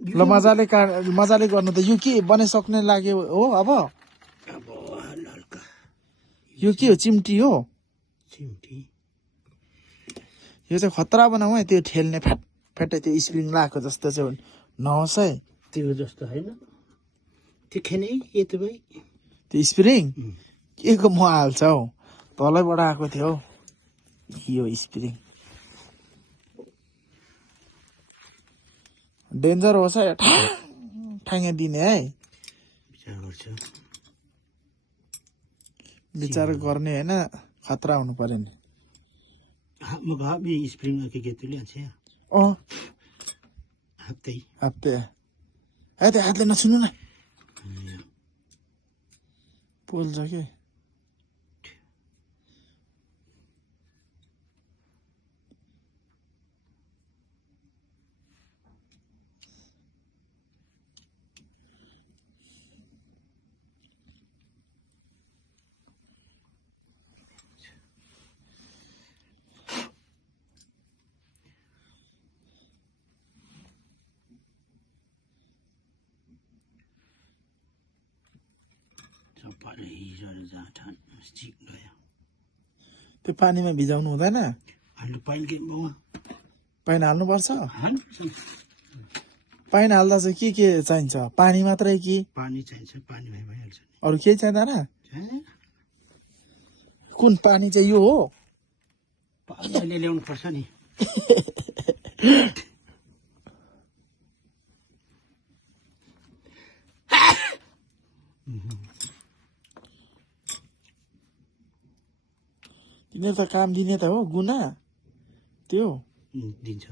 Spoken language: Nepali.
ल मजाले गर्नु त यो के बनाइसक्ने लाग्यो हो अब अब हल्का यो के हो चिम्टी हो चिम्टी यो चाहिँ खतरा बनाऊ है त्यो ठेल्ने फ्याट्टै त्यो स्प्रिङ लगाएको जस्तो चाहिँ नहोस् है त्यो जस्तो होइन त्यो खेने यति भाइ त्यो स्प्रिङ के को म हाल्छ हौ तलैबाट आएको थियो यो स्प्रिङ डेन्जर होस् है ठाङ्गे दिने है विचार गर्छ विचार गर्ने होइन खतरा हुनु पर्यो नि म भाबी स्प्रिङ के तुले अच्छा अँ हप्तै हप्ते है त्यो हातले नछुनु न पोल्छ के त्यो पानीमा भिजाउनु हुँदैन पाइन हाल्नुपर्छ पाइन हाल्दा चाहिँ के चाहिन्छ पानी मात्रै कि पानी चाहिन्छ पानी भइहाल्छ अरू केही चाहिँदैन कुन पानी चाहिँ यो हो पानी अहिले ल्याउनु पर्छ नि तिनीहरू त काम दिने त हो गुना त्यो दिन्छ